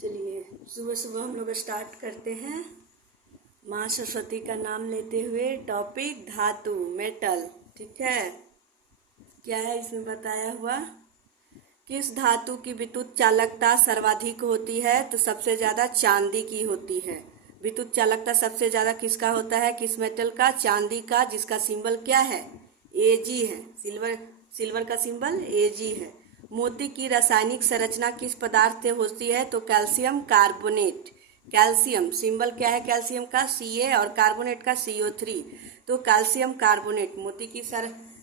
चलिए सुबह सुबह हम लोग स्टार्ट करते हैं माँ सरस्वती का नाम लेते हुए। टॉपिक धातु, मेटल। ठीक है, क्या है इसमें बताया हुआ? किस धातु की विद्युत चालकता सर्वाधिक होती है? तो सबसे ज़्यादा चांदी की होती है। विद्युत चालकता सबसे ज़्यादा किसका होता है? किस मेटल का? चांदी का, जिसका सिंबल क्या है? Ag है। सिल्वर का सिंबल Ag है। मोती की रासायनिक संरचना किस पदार्थ से होती है? तो कैल्शियम कार्बोनेट। कैल्शियम सिंबल क्या है? कैल्शियम का Ca और कार्बोनेट का CO3। तो कैल्शियम कार्बोनेट। मोती की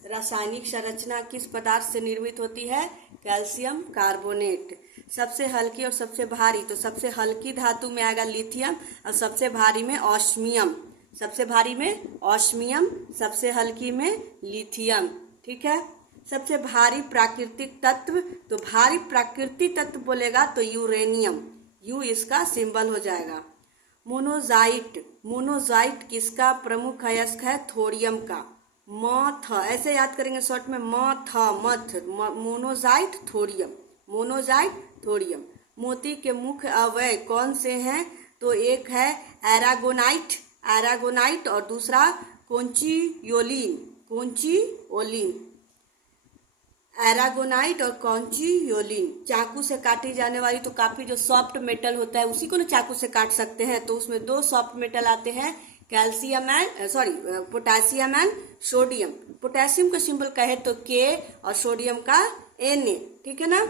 रासायनिक संरचना किस पदार्थ से निर्मित होती है? Calcium carbonate. सबसे हल्की और सबसे भारी, तो सबसे हल्की धातु में आएगा लिथियम और सबसे भारी में ऑस्मियम। सबसे भारी में ऑस्मियम, सबसे हल्की में लिथियम। ठीक है। सबसे भारी प्राकृतिक तत्व, तो भारी प्राकृतिक तत्व बोलेगा तो यूरेनियम। यू इसका सिंबल हो जाएगा। मोनोजाइट। मोनोजाइट किसका प्रमुख अयस्क है? थोरियम का। मथ, ऐसे याद करेंगे शॉर्ट में, मथ। Monazite thorium. Monazite thorium. मोती के मुख्य अवयव कौन से हैं? तो एक है एरागोनाइट और दूसरा कॉन्चियोलिन। एरागोनाइट और कॉन्चियोलिन। चाकू से काटी जाने वाली, तो काफी जो सॉफ्ट मेटल होता है उसी को ना चाकू से काट सकते हैं। तो उसमें दो सॉफ्ट मेटल आते हैं, पोटेशियम एंड सोडियम। पोटेशियम का सिंबल कहे तो K और सोडियम का Na। ठीक है ना।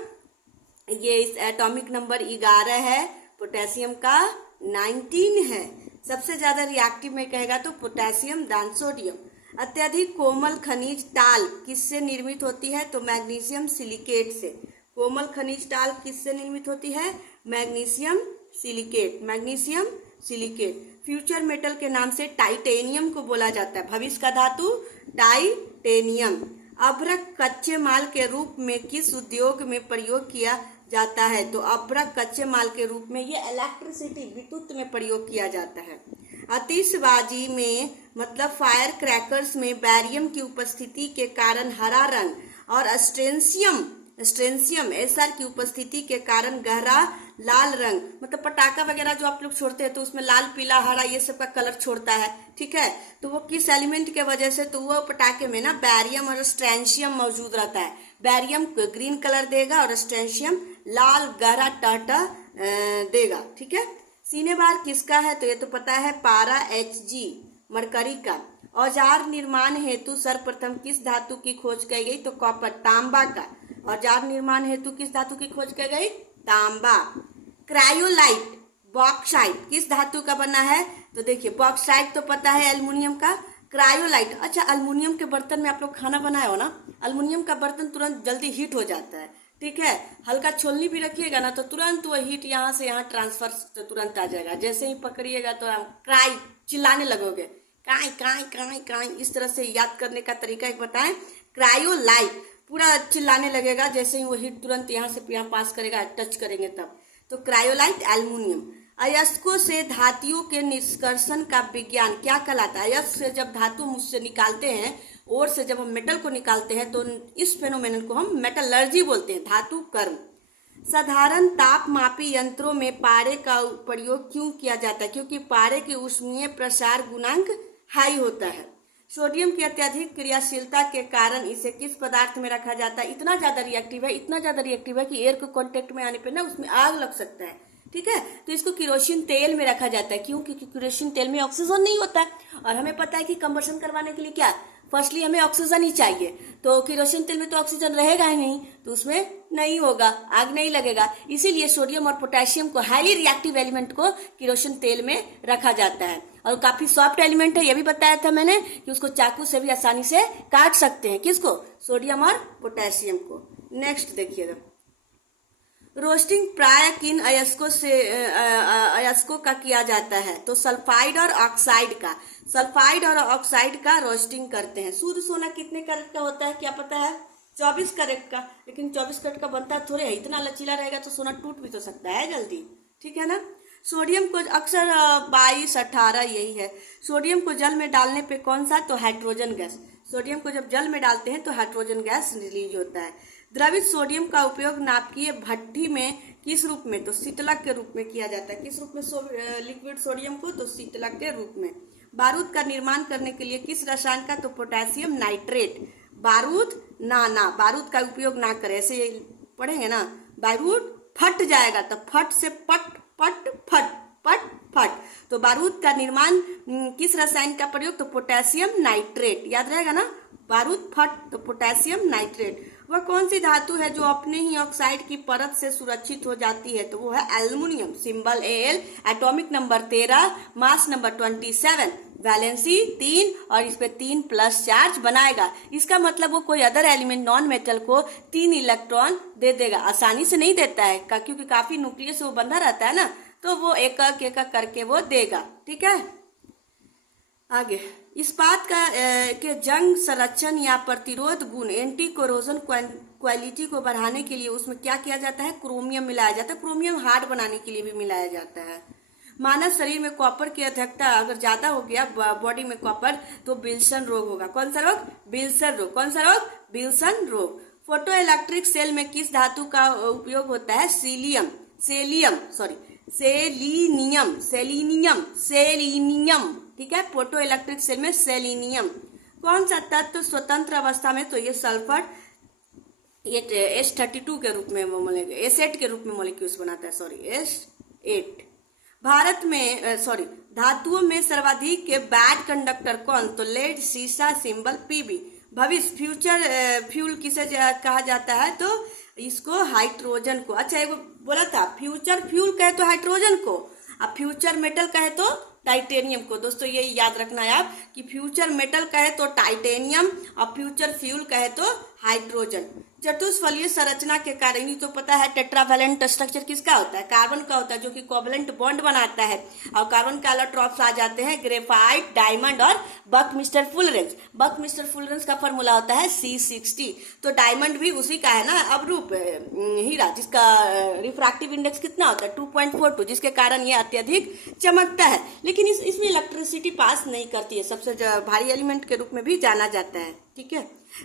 ये इस एटॉमिक नंबर 11 है, पोटेशियम का 19 है। सबसे ज्यादा रिएक्टिव में कहेगा तो पोटेशियम दान सोडियम। अत्यधिक कोमल खनिज टाल किससे निर्मित होती है? तो मैग्नीशियम सिलिकेट से। कोमल खनिज टाल किससे निर्मित होती है? Magnesium silicate. फ्यूचर मेटल के नाम से टाइटेनियम को बोला जाता है। भविष्य का धातु टाइटेनियम। अभ्रक कच्चे माल के रूप में किस उद्योग में प्रयोग किया जाता है? तो अभ्रक कच्चे माल के रूप में ये इलेक्ट्रिसिटी, विद्युत में प्रयोग किया जाता है। आतिशबाजी में मतलब फायर क्रैकर्स में बैरियम की उपस्थिति के कारण हरा रंग और स्ट्रेंशियम एसआर की उपस्थिति के कारण गहरा लाल रंग, मतलब पटाखा वगैरह जो आप लोग छोड़ते हैं तो उसमें लाल पीला हरा ये सब का कलर छोड़ता है। ठीक है, तो वो किस एलिमेंट के वजह से? तो वो पटाखे में ना बैरियम और स्ट्रेंशियम मौजूद रहता है। बैरियम ग्रीन कलर देगा और स्ट्रेंशियम लाल गहरा टाटा देगा। ठीक है। सीने बार किसका है? तो ये तो पता है, पारा Hg मरकरी का। औजार निर्माण हेतु सर्वप्रथम किस धातु की खोज की गई? तो कॉपर, तांबा का। औजार निर्माण हेतु किस धातु की खोज की गई? तांबा। क्रायोलाइट, बॉक्साइट किस धातु का बना है? तो देखिए, बॉक्साइट तो पता है एल्युमिनियम का। क्रायोलाइट, अच्छा एल्युमिनियम के बर्तन में आप लोग खाना बनाए हो ना, एल्युमिनियम का बर्तन तुरंत जल्दी हीट हो जाता है। ठीक है, हल्का छोलनी भी रखिएगा ना तो तुरंत वो हीट यहाँ से यहाँ ट्रांसफर तो तुरंत आ जाएगा। जैसे ही पकड़िएगा तो क्राई चिल्लाने लगोगे, काई काई काई काई। इस तरह से याद करने का तरीका एक बताएं। क्रायोलाइट पूरा चिल्लाने लगेगा जैसे ही वो हीट तुरंत यहाँ से यहाँ पास करेगा, टच करेंगे तब। तो क्रायोलाइट एल्युमिनियम। अयस्कों से धातुओं के निष्कर्षण का विज्ञान क्या कहलाता है? अयस्क से जब धातु मुझसे निकालते हैं, और से जब हम मेटल को निकालते हैं तो इस फेनोमेनन को हम मेटलर्जी बोलते हैं, धातु कर्म। साधारण तापमापी यंत्रों में पारे का प्रयोग क्यों किया जाता है? क्योंकि पारे की ऊष्मीय प्रसार गुणांक हाई होता है। सोडियम की अत्यधिक क्रियाशीलता के कारण इसे किस पदार्थ में रखा जाता है? इतना ज्यादा रिएक्टिव है कि एयर को कांटेक्ट में आने पे ना उसमें आग लग सकता है। ठीक है, तो इसको केरोसिन तेल में रखा जाता है। क्यों? क्योंकि केरोसिन तेल में ऑक्सीजन नहीं होता है और हमें पता है कि कंबशन करवाने के लिए क्या, फर्स्टली हमें ऑक्सीजन ही चाहिए। तो केरोसिन तेल में तो ऑक्सीजन रहेगा ही नहीं, तो उसमें नहीं होगा, आग नहीं लगेगा। इसीलिए सोडियम और पोटेशियम को, हाईली रिएक्टिव एलिमेंट को केरोसिन तेल में रखा जाता है। और काफी सॉफ्ट एलिमेंट है, ये भी बताया था मैंने कि उसको चाकू से भी आसानी से काट सकते हैं। किसको? सोडियम और पोटेशियम को। नेक्स्ट देखिएगा, रोस्टिंग प्राय किन अयस्कों का किया जाता है? तो सल्फाइड और ऑक्साइड का रोस्टिंग करते हैं। शुद्ध सोना कितने कैरेट का होता है? क्या पता है? 24 कैरेट का। लेकिन 24 कैरेट का बनता थोड़े है, इतना लचीला रहेगा तो सोना टूट भी तो सकता है जल्दी। ठीक है ना। सोडियम को अक्सर 22-18 यही है। सोडियम को जल में डालने पे कौन सा? तो हाइड्रोजन गैस। सोडियम को जब जल में डालते हैं तो हाइड्रोजन गैस रिलीज होता है। द्रवित सोडियम का उपयोग नाभिकीय भट्ठी में किस रूप में? तो शीतलक के रूप में किया जाता है। किस रूप में लिक्विड सोडियम को? तो शीतलक के रूप में। बारूद का निर्माण करने के लिए किस रसायन का? तो पोटेशियम नाइट्रेट। बारूद बारूद का उपयोग ना करें, ऐसे पढ़ेंगे ना, बारूद फट जाएगा तो फट से पट पट फट पट फट। तो बारूद का निर्माण किस रसायन का प्रयोग? तो पोटेशियम नाइट्रेट। याद रहेगा ना, बारूद फट तो पोटेशियम नाइट्रेट। वह कौन सी धातु है जो अपने ही ऑक्साइड की परत से सुरक्षित हो जाती है? तो वो है aluminium. Symbol Al, atomic number 13, mass number 27, valency 3 और इस पे 3 प्लस चार्ज बनाएगा। इसका मतलब वो कोई अदर एलिमेंट नॉन मेटल को 3 इलेक्ट्रॉन दे देगा। आसानी से नहीं देता है क्योंकि काफी न्यूक्लियस से वो बंधा रहता है ना, तो वो एक एक करके वो देगा। ठीक है, आगे इस्पात के जंग संरक्षण या प्रतिरोध गुण एंटी कोरोजन क्वालिटी को बढ़ाने के लिए उसमें क्या किया जाता है? क्रोमियम मिलाया जाता है। क्रोमियम हार्ड बनाने के लिए भी मिलाया जाता है। मानव शरीर में कॉपर की अधिकता अगर ज्यादा हो गया बॉडी में कॉपर, तो विल्सन रोग होगा। कौन सा रोग? विल्सन रोग। कौन सा रोग? विल्सन रोग। फोटो इलेक्ट्रिक सेल में किस धातु का उपयोग होता है? सेलिनियम। ठीक है, फोटो इलेक्ट्रिक सेल में सेलिनियम। कौन सा तत्व स्वतंत्र अवस्था में? तो ये सल्फर H32 के रूप में वो S8 के रूप में मॉलिक्यूल्स बनाता है। S8। भारत में धातुओं में सर्वाधिक के बैड कंडक्टर कौन? तो लेड, सीसा, सिंबल Pb। भविष्य फ्यूचर फ्यूल किसे कहा जाता है? तो इसको हाइड्रोजन को। अच्छा, एक बोला था फ्यूचर फ्यूल कहे तो हाइड्रोजन को, अब फ्यूचर मेटल कहे तो टाइटेनियम को। दोस्तों ये याद रखना है आप कि फ्यूचर मेटल कहे तो टाइटेनियम और फ्यूचर फ्यूल कहे तो हाइड्रोजन। चतुष्फलीय संरचना के कारण ही तो पता है टेट्रावैलेंट स्ट्रक्चर किसका होता है? कार्बन का होता है, जो कि कोवलेंट बॉन्ड बनाता है। और कार्बन के अलॉट्रॉप्स आ जाते हैं ग्रेफाइट, डायमंड और बकमिस्टर फुलरेंस। बकमिस्टर फुलरेंस का फॉर्मूला होता है C60। तो डायमंड भी उसी का है ना, अवरूप हीरा, जिसका रिफ्रैक्टिव इंडेक्स कितना होता है? 2.42, जिसके कारण ये अत्यधिक चमकता है। लेकिन इसमें इलेक्ट्रिसिटी पास नहीं करती है, सबसे भारी एलिमेंट के रूप में भी जाना जाता है। ठीक है,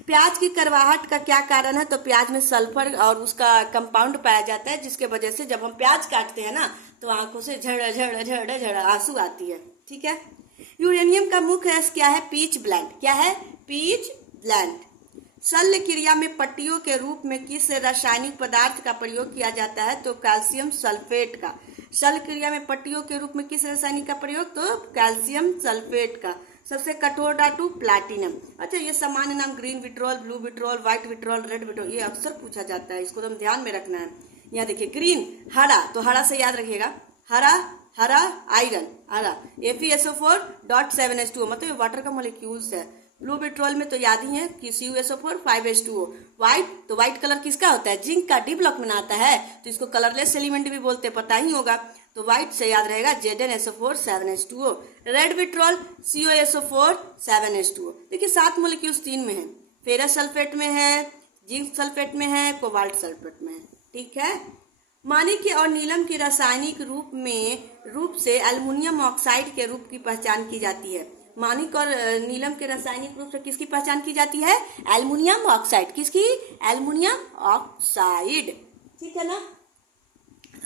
प्याज की करवाहट का क्या कारण है? तो प्याज में सल्फर और उसका कंपाउंड पाया जाता है, जिसके वजह से जब हम प्याज काटते हैं ना तो आंखों से झड़ आंसू आती है। ठीक है, यूरेनियम का मुख्य अयस्क क्या है? Pitchblende. क्या है? Pitchblende. शल्य क्रिया में पट्टियों के रूप में किस रासायनिक पदार्थ का प्रयोग किया जाता है? तो कैल्शियम सल्फेट का। शल्य क्रिया में पट्टियों के रूप में किस रासायनिक का प्रयोग? तो कैल्शियम सल्फेट का। सबसे कठोर धातु प्लैटिनम। अच्छा, ये सामान्य नाम green vitriol, blue vitriol, white vitriol, red vitriol, ये अक्सर पूछा जाता है, इसको तो हम ध्यान में रखना है। यहाँ देखिए ग्रीन हरा, तो हरा से याद रखिएगा, हरा आयरन, हरा FeSO4.7H2O, मतलब ये वाटर का मॉलिक्यूल्स है। ब्लू विट्रोल में तो याद ही है कि CuSO4 5H2O। व्हाइट, तो व्हाइट कलर किसका होता है? जिंक का डी ब्लॉक में आता है, तो इसको कलरलेस एलिमेंट भी बोलते, पता ही होगा। तो व्हाइट से याद रहेगा ZnSO4 7H2O। Red vitriol CuSO4 7H2O। देखिए 7 मॉलिक्यूल्स 3 में है, फेरस सल्फेट में है, जिंक सल्फेट में है, कोबाल्ट सल्फेट में है। ठीक है, माणिक्य और नीलम के रासायनिक रूप से एल्युमिनियम ऑक्साइड के रूप की पहचान की जाती है। माणिक और नीलम के रासायनिक रूप से किसकी पहचान की जाती है? Aluminium oxide. किसकी? Aluminium oxide. ठीक है ना,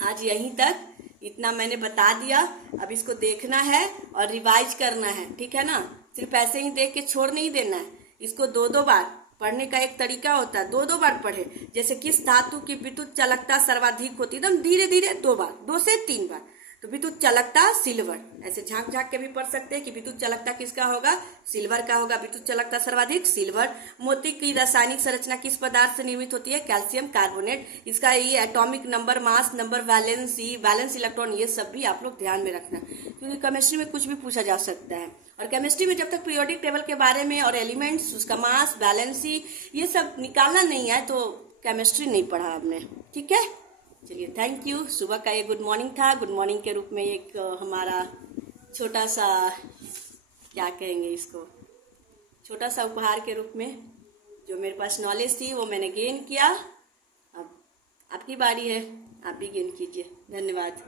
आज यहीं तक इतना मैंने बता दिया। अब इसको देखना है और रिवाइज करना है। ठीक है ना, सिर्फ ऐसे ही देख के छोड़ नहीं देना है, इसको 2-2 बार पढ़ने का एक तरीका होता है, 2-2 बार पढ़े। जैसे किस धातु की विद्युत चालकता सर्वाधिक होती है, एकदम धीरे धीरे 2 बार, 2 से 3 बार। तो विद्युत चालकता सिल्वर, ऐसे झांक झांक के भी पढ़ सकते हैं कि विद्युत चालकता किसका होगा? सिल्वर का होगा। विद्युत चालकता सर्वाधिक सिल्वर। मोती की रासायनिक संरचना किस पदार्थ से निर्मित होती है? Calcium carbonate. इसका ये atomic number, mass number, valence electron, ये सब भी आप लोग ध्यान में रखना, क्योंकि केमिस्ट्री में कुछ भी पूछा जा सकता है। और केमिस्ट्री में जब तक पीरियोडिक टेबल के बारे में और एलिमेंट्स, उसका मास, वैलेंसी, ये सब निकालना नहीं है तो केमिस्ट्री नहीं पढ़ा आपने। ठीक है, चलिए थैंक यू। सुबह का ये गुड मॉर्निंग था। गुड मॉर्निंग के रूप में एक हमारा छोटा सा, क्या कहेंगे इसको, छोटा सा उपहार के रूप में जो मेरे पास नॉलेज थी वो मैंने गेन किया। अब आपकी बारी है, आप भी गेन कीजिए। धन्यवाद।